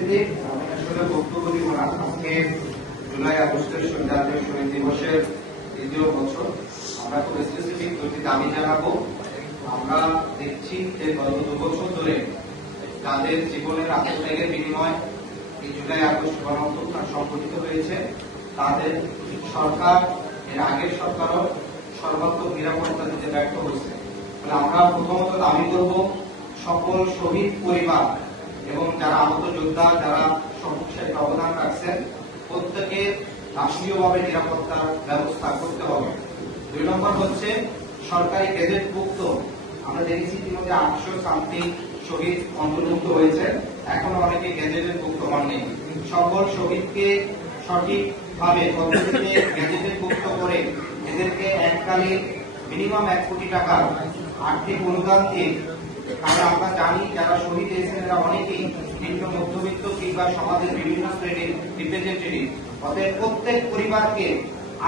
উপস্থিতি, আমি আসলে বক্তব্য দিব না। আজকে জুলাই আগস্টের জাতীয় শহীদ দিবসের দ্বিতীয় বছর। আমরা খুব স্পেসিফিক দুটি দাবি জানাবো। আমরা দেখছি যে গত 2 বছর ধরে তাদের জীবনের আত্মত্যাগের বিনিময় এই জুলাই আগস্ট গণঅভ্যুত্থান সংঘটিত হয়েছে, তাদের সরকার এর আগের সরকারও সর্বাত্মক নিরাপত্তা দিতে ব্যর্থ হয়েছে। আমরা প্রথমত দাবি করব সকল শহীদ পরিবার এবং যারা আহত যোদ্ধা, যারা সমস্যায় অবদান রাখছেন, প্রত্যেকে রাষ্ট্রীয়ভাবে নিরাপত্তার ব্যবস্থা করতে হবে। 2 নম্বর হচ্ছে সরকারি গেজেটভুক্ত, আমরা দেখেছি ইতিমধ্যে 800 সামথিং শহীদ অন্তর্ভুক্ত হয়েছে, এখনো অনেকে গেজেটের ভুক্ত হননি। সকল শহীদকে সঠিকভাবে পদ্ধতিতে গেজেটের ভুক্ত করে এদেরকে এককালে মিনিমাম 1 কোটি টাকা আর্থিক অনুদান দিয়ে, কারণ আমরা জানি যারা শহীদ হয়েছেন এরা অনেকেই নিম্ন মধ্যবিত্ত কিংবা সমাজের বিভিন্ন শ্রেণীর রিপ্রেজেন্টেটিভ। অতএব প্রত্যেক পরিবারকে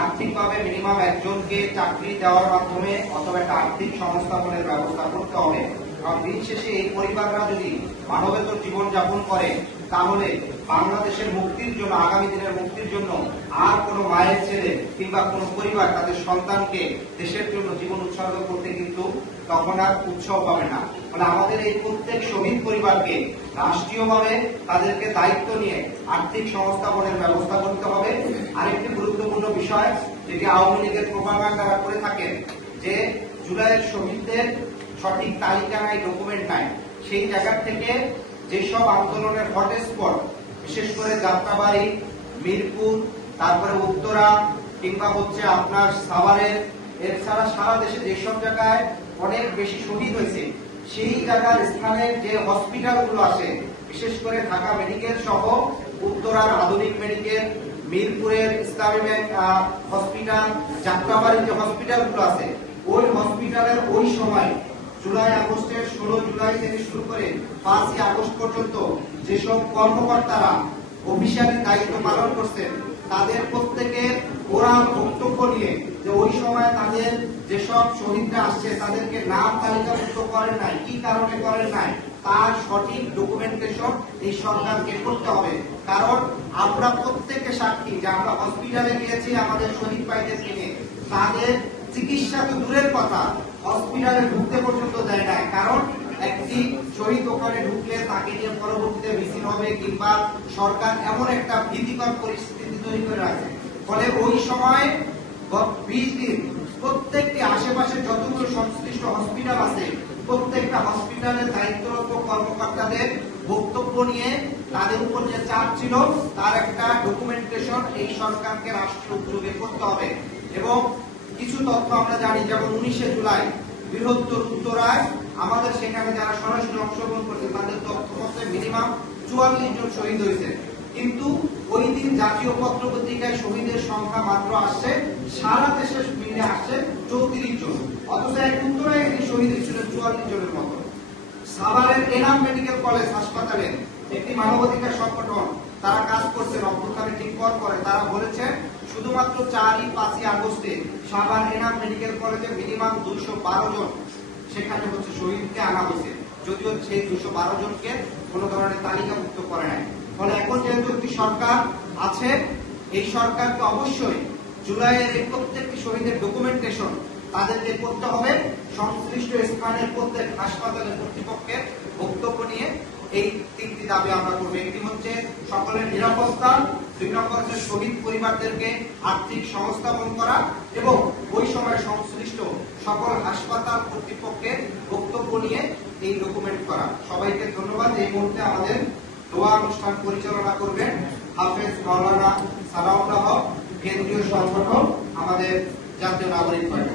আর্থিকভাবে মিনিমাম একজনকে চাকরি দেওয়ার মাধ্যমে অথবা একটা আর্থিক সংস্থাপনের ব্যবস্থা করতে হবে। কারণ দিন শেষে এই পরিবাররা যদি মানবেতর জীবন যাপন করে, তাহলে বাংলাদেশের মুক্তির জন্য, আগামী দিনের মুক্তির জন্য আর কোনো মায়ের ছেলে কিংবা কোনো পরিবার তাদের সন্তানকে দেশের জন্য জীবন উৎসর্গ করতে কিন্তু তখন আর উৎসব পাবে না। মানে আমাদের এই প্রত্যেক শহীদ পরিবারকে রাষ্ট্রীয়ভাবে তাদেরকে দায়িত্ব নিয়ে আর্থিক সংস্থাপনের ব্যবস্থা করতে হবে। আরেকটি গুরুত্বপূর্ণ বিষয় যেটি আওয়ামী লীগের প্রোপাগান্ডারা করে থাকেন, যে জুলাইয়ের শহীদদের সঠিক তালিকা নাই, ডকুমেন্ট নাই, সেই জায়গা থেকে যেসব আন্দোলনের হটস্পট, বিশেষ করে যাত্রাবাড়ি, মিরপুর, তারপরে উত্তরা কিংবা হচ্ছে আপনার সাভারের, এছাড়া সারা দেশে যেসব জায়গায় অনেক বেশি শহীদ হয়েছে, সেই জায়গার স্থানের যে হসপিটালগুলো আছে, বিশেষ করে ঢাকা মেডিকেল সহ উত্তরার আধুনিক মেডিকেল, মিরপুরের ইসলামী হসপিটাল, যাত্রাবাড়ির যে হসপিটালগুলো আছে, ওই হসপিটালের ওই সময় জুলাই আগস্টের 16 জুলাই থেকে শুরু করে 5ই আগস্ট পর্যন্ত যেসব কর্মকর্তারা অফিসিয়ালি দায়িত্ব পালন করছেন, তাদের প্রত্যেকের ওরাল বক্তব্য নিয়ে যে ওই সময় তাদের যেসব শহীদরা আসছে তাদেরকে নাম তালিকাভুক্ত করেন নাই, কি কারণে করেন নাই, তার সঠিক ডকুমেন্টেশন এই সরকারকে করতে হবে। কারণ আমরা প্রত্যেকে সাক্ষী যে আমরা হসপিটালে গিয়েছি আমাদের শহীদ ভাইদের নিয়ে, তাদের চিকিৎসা তো দূরের কথা, হসপিটালে ঢুকতে পর্যন্ত দেয় নাই। কারণ একটি শহীদ ওখানে ঢুকলে তাকে নিয়ে পরবর্তীতে মিছিল হবে কিংবা সরকার এমন একটা ভীতিকর পরিস্থিতি তৈরি করে রাখে। ফলে ওই সময় 20 দিন প্রত্যেকটি আশেপাশে যতগুলো সংশ্লিষ্ট হসপিটাল আছে, প্রত্যেকটা হসপিটালের দায়িত্বরত কর্মকর্তাদের বক্তব্য নিয়ে তাদের উপর যে চাপ ছিল তার একটা ডকুমেন্টেশন এই সরকারকে রাষ্ট্রীয় উদ্যোগে করতে হবে। এবং কিছু তথ্য আমরা জানি, যেমন 19শে জুলাই বৃহত্তর উত্তরায় আমাদের সেখানে যারা সরাসরি অংশগ্রহণ করছে তাদের তথ্য মতে মিনিমাম 44 জন শহীদ হয়েছে, কিন্তু ওই দিন জাতীয় পত্র পত্রিকায় শহীদের সংখ্যা মাত্র আসছে, সারা দেশে মিলে আসছে 34 জন। অথচ এক উত্তরায় শহীদ হয়েছিল 44 জনের মতো। সাভারের এনাম মেডিকেল কলেজ হাসপাতালে একটি মানবাধিকার সংগঠন তারা কাজ করছেন অভ্যুত্থানের ঠিক পর পরে, তারা বলেছে শুধুমাত্র 4-5 আগস্টে সাভার এনাম মেডিকেল কলেজে মিনিমাম 212 জন সেখানে হচ্ছে শহীদকে আনা হয়েছে, যদিও সেই 212 জনকে কোনো ধরনের তালিকাভুক্ত করে নাই। ফলে এখন যেহেতু একটি সরকার আছে, এই সরকারকে অবশ্যই জুলাইয়ের এই প্রত্যেকটি শহীদের ডকুমেন্টেশন তাদেরকে করতে হবে। সংশ্লিষ্ট স্থানের প্রত্যেক হাসপাতালের কর্তৃপক্ষের বক্তব্য নিয়ে এই 3টি দাবি আমরা করবো। একটি হচ্ছে সকলের নিরাপত্তা, 2 নম্বর হচ্ছে শহীদ পরিবারদেরকে আর্থিক সংস্থাপন করা এবং ওই সময় সংশ্লিষ্ট সকল হাসপাতাল কর্তৃপক্ষের বক্তব্য নিয়ে এই ডকুমেন্ট করা। সবাইকে ধন্যবাদ। এই মুহূর্তে আমাদের দোয়া অনুষ্ঠান পরিচালনা করবেন হাফেজ মাওলানা সালাউল্লাহ হক, কেন্দ্রীয় সংগঠক আমাদের জাতীয় নাগরিক পার্টি।